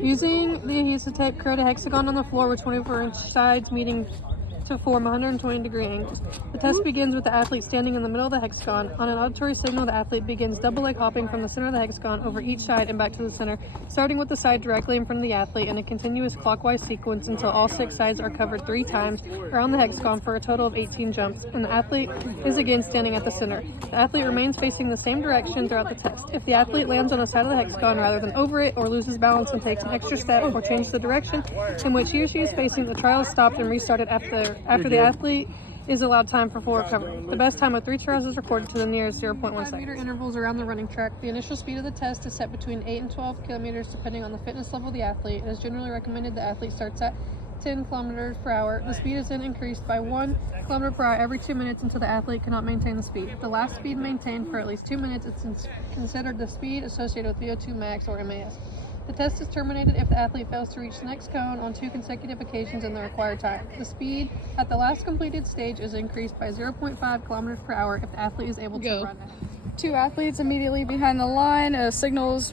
Using the adhesive tape, create a hexagon on the floor with 24-inch sides meeting to form 120-degree angles. The test begins with the athlete standing in the middle of the hexagon. On an auditory signal, the athlete begins double leg hopping from the center of the hexagon over each side and back to the center, starting with the side directly in front of the athlete in a continuous clockwise sequence until all 6 sides are covered 3 times around the hexagon for a total of 18 jumps, and the athlete is again standing at the center. The athlete remains facing the same direction throughout the test. If the athlete lands on the side of the hexagon rather than over it, or loses balance and takes an extra step or changes the direction in which he or she is facing, the trial is stopped and restarted after the athlete is allowed time for full recovery. The best time of 3 trials is recorded to the nearest 0.1 second. 5-meter intervals around the running track. The initial speed of the test is set between 8 and 12 kilometers depending on the fitness level of the athlete. It is generally recommended the athlete starts at 10 kilometers per hour. The speed is then increased by 1 kilometer per hour every 2 minutes until the athlete cannot maintain the speed. The last speed maintained for at least 2 minutes is considered the speed associated with VO2 max or MAS. The test is terminated if the athlete fails to reach the next cone on 2 consecutive occasions in the required time. The speed at the last completed stage is increased by 0.5 kilometers per hour if the athlete is able to run it. 2 athletes immediately behind the line, signals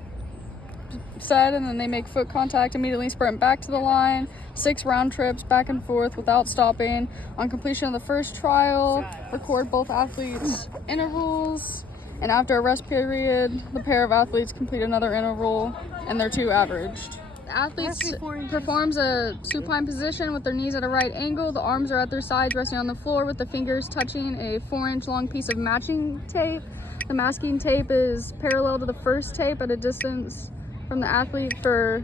said, and then they make foot contact, immediately sprint back to the line. 6 round trips back and forth without stopping. On completion of the first trial, record both athletes' intervals. And after a rest period, the pair of athletes complete another interval, and their 2 averaged. The athletes performs a supine position with their knees at a right angle. The arms are at their sides, resting on the floor with the fingers touching a 4-inch long piece of matching tape. The masking tape is parallel to the first tape at a distance from the athlete. For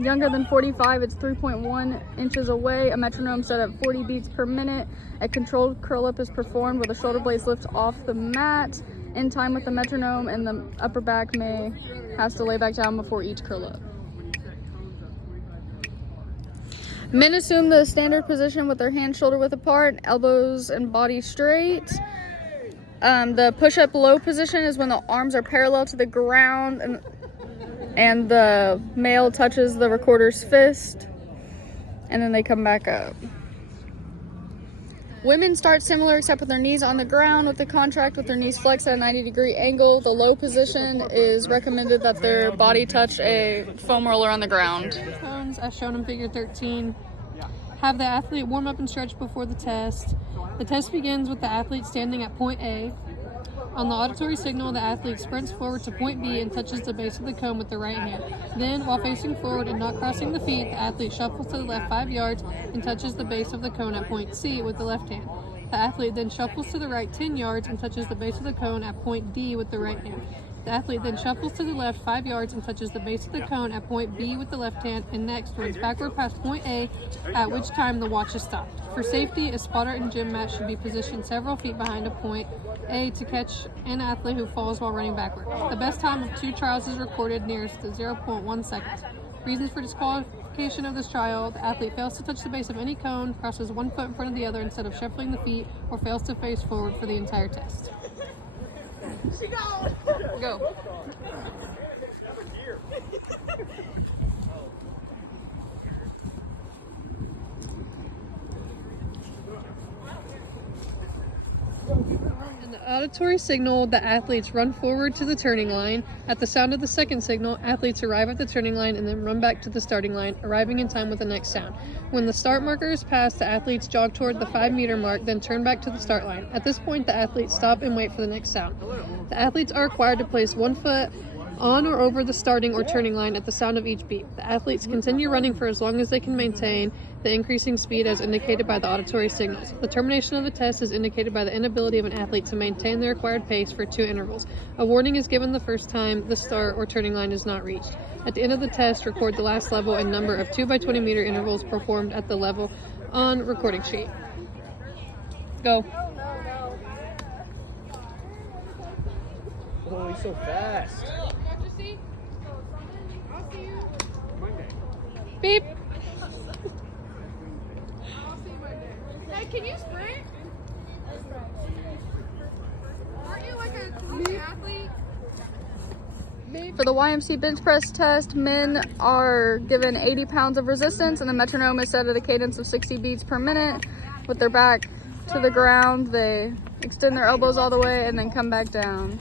younger than 45, it's 3.1 inches away. A metronome set at 40 beats per minute. A controlled curl-up is performed where the shoulder blades lift off the mat in time with the metronome, and the upper back has to lay back down before each curl-up. Men assume the standard position with their hands shoulder width apart, elbows and body straight. The push-up low position is when the arms are parallel to the ground and the male touches the recorder's fist, and then they come back up. Women start similar except with their knees on the ground with the contract with their knees flexed at a 90-degree angle. The low position is recommended that their body touch a foam roller on the ground. Cones, as shown in figure 13. Have the athlete warm up and stretch before the test. The test begins with the athlete standing at point A. On the auditory signal, the athlete sprints forward to point B and touches the base of the cone with the right hand. Then, while facing forward and not crossing the feet, the athlete shuffles to the left 5 yards and touches the base of the cone at point C with the left hand. The athlete then shuffles to the right 10 yards and touches the base of the cone at point D with the right hand. The athlete then shuffles to the left 5 yards and touches the base of the cone at point B with the left hand, and next runs backward past point A, at which time the watch is stopped. For safety, a spotter and gym mat should be positioned several feet behind a point A to catch an athlete who falls while running backward. The best time of 2 trials is recorded nearest to 0.1 seconds. Reasons for disqualification of this trial: the athlete fails to touch the base of any cone, crosses 1 foot in front of the other instead of shuffling the feet, or fails to face forward for the entire test. Go. In the auditory signal, the athletes run forward to the turning line. At the sound of the second signal, athletes arrive at the turning line and then run back to the starting line, arriving in time with the next sound. When the start marker is passed, the athletes jog toward the 5-meter mark, then turn back to the start line. At this point, the athletes stop and wait for the next sound. The athletes are required to place 1 foot on or over the starting or turning line at the sound of each beat. The athletes continue running for as long as they can maintain the increasing speed as indicated by the auditory signals. The termination of the test is indicated by the inability of an athlete to maintain the required pace for 2 intervals. A warning is given the first time the start or turning line is not reached. At the end of the test, record the last level and number of 2 by 20 meter intervals performed at the level on recording sheet. Go. Oh, he's so fast. Beep. Hey, can you sprint? Aren't you like a athlete? For the YMC bench press test, men are given 80 pounds of resistance, and the metronome is set at a cadence of 60 beats per minute. With their back to the ground, they extend their elbows all the way and then come back down.